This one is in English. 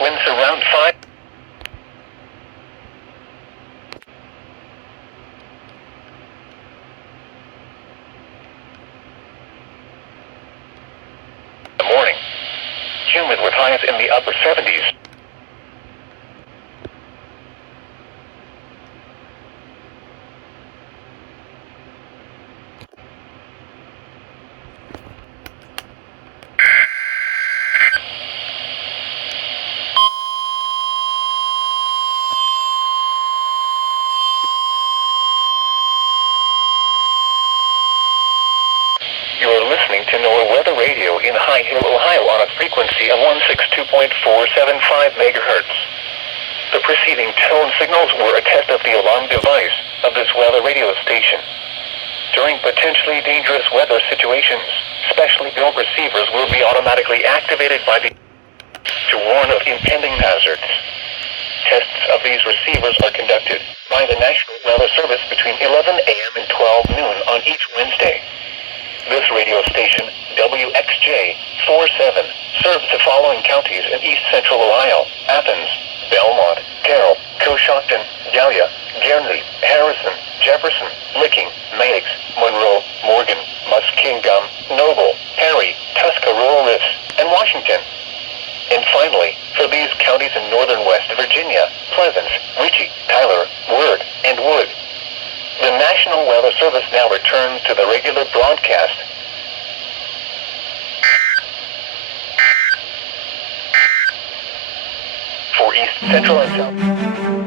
winds around 5. In the morning. Humid with highs in the upper 70s. You're listening to NOAA Weather Radio in High Hill, Ohio on a frequency of 162.475 megahertz. The preceding tone signals were a test of the alarm device of this weather radio station. During potentially dangerous weather situations, specially built receivers will be automatically activated by the to warn of impending hazards. Tests of these receivers are conducted by the National Weather Service between 11 a.m. and 12 noon on each Wednesday. This radio station, WXJ-47, serves the following counties in east central Ohio: Athens, Belmont, Carroll, Coshocton, Dahlia, Guernsey, Harrison, Jefferson, Licking, Meigs, Monroe, Morgan, Muskingum, Noble, Perry, Tuscarawas, and Washington. And finally, for these counties in northern West Virginia, Pleasants, Ritchie, Tyler, Word, and Wood. The National Weather Service now returns to the regular broadcast. For East Central and South.